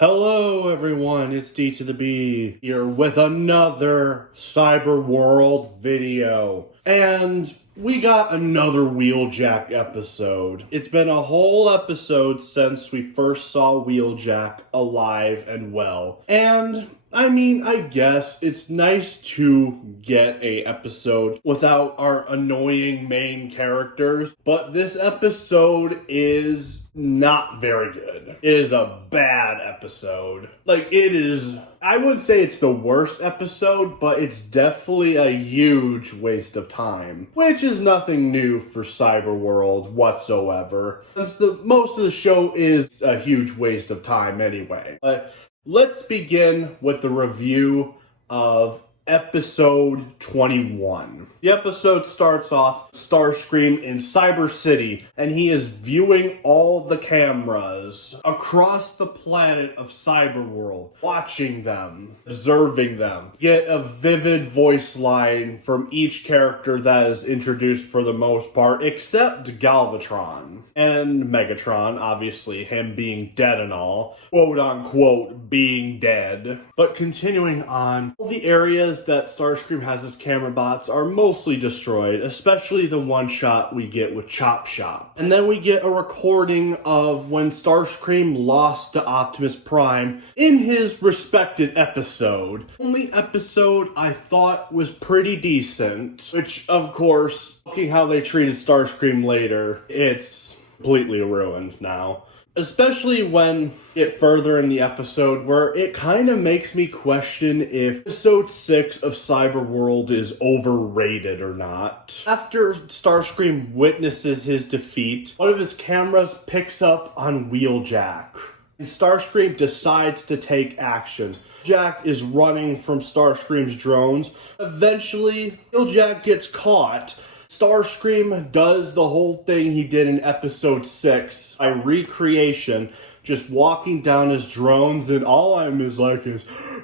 Hello everyone, it's D to the B here with another Cyberworld video. And we got another Wheeljack episode. It's been a whole episode since we first saw Wheeljack alive and well. And I guess it's nice to get a episode without our annoying main characters, but this episode is not very good. It is a bad episode. I wouldn't say it's the worst episode, but it's definitely a huge waste of time, which is nothing new for Cyberworld whatsoever, since most of the show is a huge waste of time anyway. But let's begin with the review of episode 21. The episode starts off Starscream in Cyber City, and he is viewing all the cameras across the planet of Cyberworld, watching them, observing them. Get a vivid voice line from each character that is introduced for the most part, except Galvatron and Megatron, obviously, him being dead and all, quote-unquote being dead. But continuing on, all the areas that Starscream has his camera bots are mostly destroyed, especially the one shot we get with Chop Shop. And then we get a recording of when Starscream lost to Optimus Prime in his respected episode. Only episode I thought was pretty decent, which of course, looking how they treated Starscream later, it's completely ruined now. Especially when we get further in the episode, where it kind of makes me question if episode 6 of Cyberworld is overrated or not. After Starscream witnesses his defeat, one of his cameras picks up on Wheeljack, and Starscream decides to take action. Jack is running from Starscream's drones. Eventually, Wheeljack gets caught. Starscream does the whole thing he did in episode 6 by recreation, just walking down his drones, and all I'm is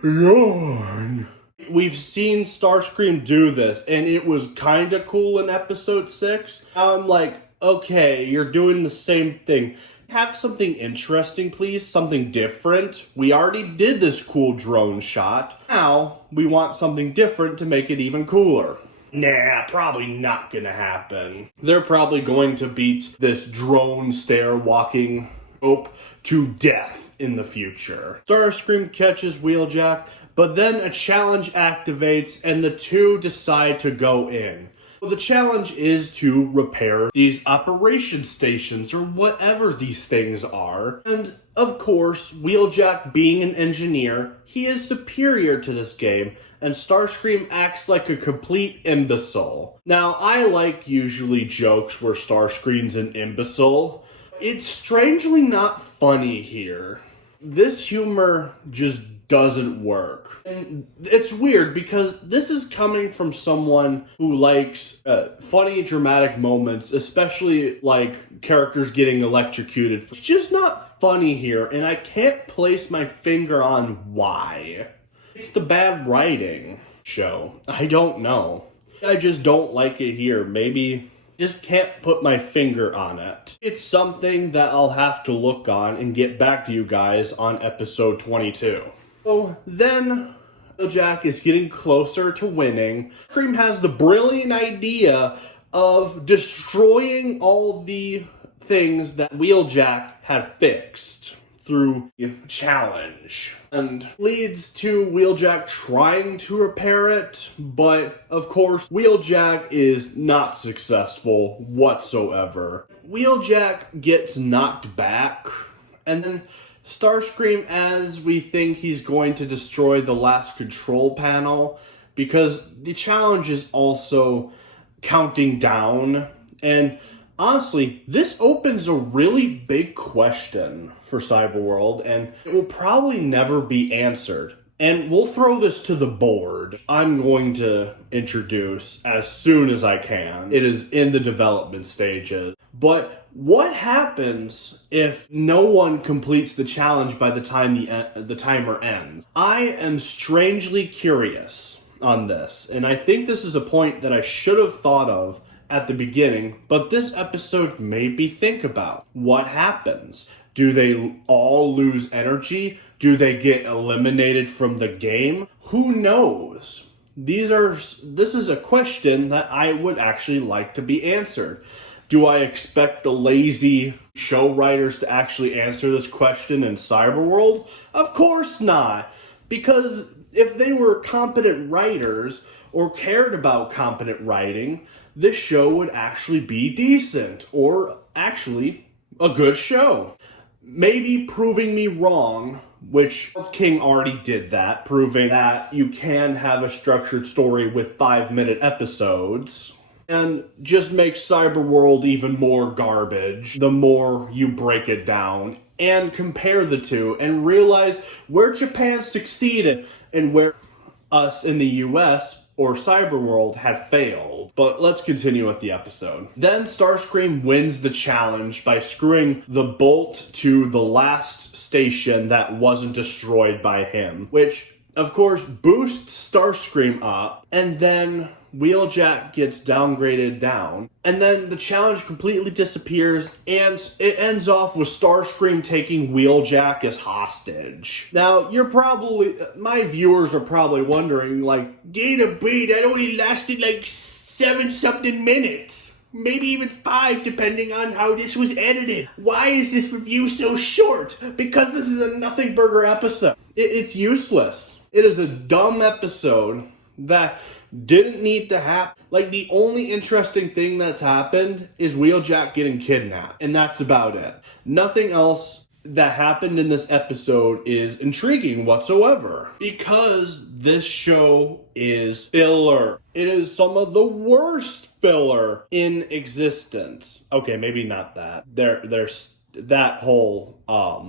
yawn. We've seen Starscream do this, and it was kind of cool in episode 6. I'm like, okay, you're doing the same thing. Have something interesting, please. Something different. We already did this cool drone shot. Now, we want something different to make it even cooler. Nah, probably not gonna happen. They're probably going to beat this drone stair walking to death in the future. Starscream catches Wheeljack, but then a challenge activates and the two decide to go in. Well, the challenge is to repair these operation stations, or whatever these things are. And, of course, Wheeljack being an engineer, he is superior to this game, and Starscream acts like a complete imbecile. Now, I like usually jokes where Starscream's an imbecile. It's strangely not funny here. This humor just doesn't work. And it's weird because this is coming from someone who likes funny dramatic moments, especially like characters getting electrocuted. It's just not funny here, and I can't place my finger on why. It's the bad writing show. I don't know. I just don't like it here. Maybe just can't put my finger on it. It's something that I'll have to look on and get back to you guys on episode 22. So then Wheeljack is getting closer to winning. Starscream has the brilliant idea of destroying all the things that Wheeljack had fixed through the challenge, and leads to Wheeljack trying to repair it, but of course Wheeljack is not successful whatsoever. Wheeljack gets knocked back, and then Starscream, as we think he's going to destroy the last control panel, because the challenge is also counting down, and honestly, this opens a really big question for Cyberworld, and it will probably never be answered. And we'll throw this to the board. I'm going to introduce as soon as I can. It is in the development stages. But what happens if no one completes the challenge by the time the timer ends? I am strangely curious on this, and I think this is a point that I should have thought of at the beginning, but this episode made me think about what happens. Do they all lose energy? Do they get eliminated from the game? Who knows? This is a question that I would actually like to be answered. Do I expect the lazy show writers to actually answer this question in Cyberworld? Of course not. Because if they were competent writers or cared about competent writing, this show would actually be decent or actually a good show. Maybe proving me wrong, which King already did that, proving that you can have a structured story with 5-minute episodes, and just makes Cyberworld even more garbage the more you break it down and compare the two and realize where Japan succeeded and where us in the US or Cyberworld had failed. But let's continue with the episode. Then Starscream wins the challenge by screwing the bolt to the last station that wasn't destroyed by him, which of course boosts Starscream up, and then Wheeljack gets downgraded down, and then the challenge completely disappears, and it ends off with Starscream taking Wheeljack as hostage. Now, my viewers are probably wondering, like, Data B, that only lasted like 7-something minutes. Maybe even 5, depending on how this was edited. Why is this review so short? Because this is a nothing burger episode. It's useless. It is a dumb episode that didn't need to happen. Like, the only interesting thing that's happened is Wheeljack getting kidnapped, and that's about it. Nothing else that happened in this episode is intriguing whatsoever, because this show is filler. It is some of the worst filler in existence. Okay, maybe not that. There's that whole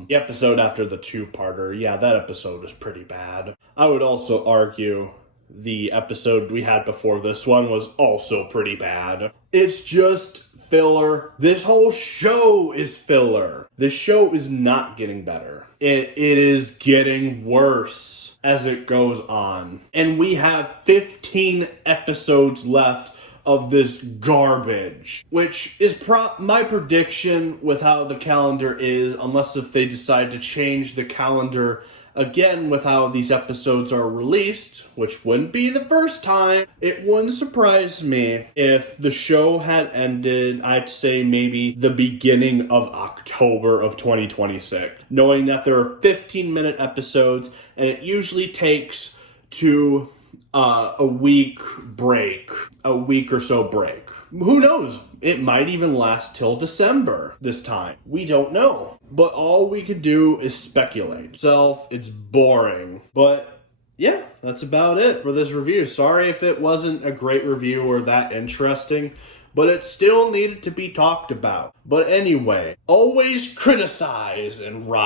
episode after the 2-parter. Yeah, that episode is pretty bad. I would also argue the episode we had before this one was also pretty bad. It's just filler. This whole show is filler. This show is not getting better. It is getting worse as it goes on. And we have 15 episodes left of this garbage, which is my prediction with how the calendar is, unless if they decide to change the calendar again with how these episodes are released, which wouldn't be the first time. It wouldn't surprise me if the show had ended, I'd say maybe the beginning of October of 2026, knowing that there are 15-minute episodes, and it usually takes to a week or so break. Who knows? It might even last till December this time. We don't know. But all we could do is speculate. It's boring. But yeah, that's about it for this review. Sorry if it wasn't a great review or that interesting, but it still needed to be talked about. But anyway, always criticize and write.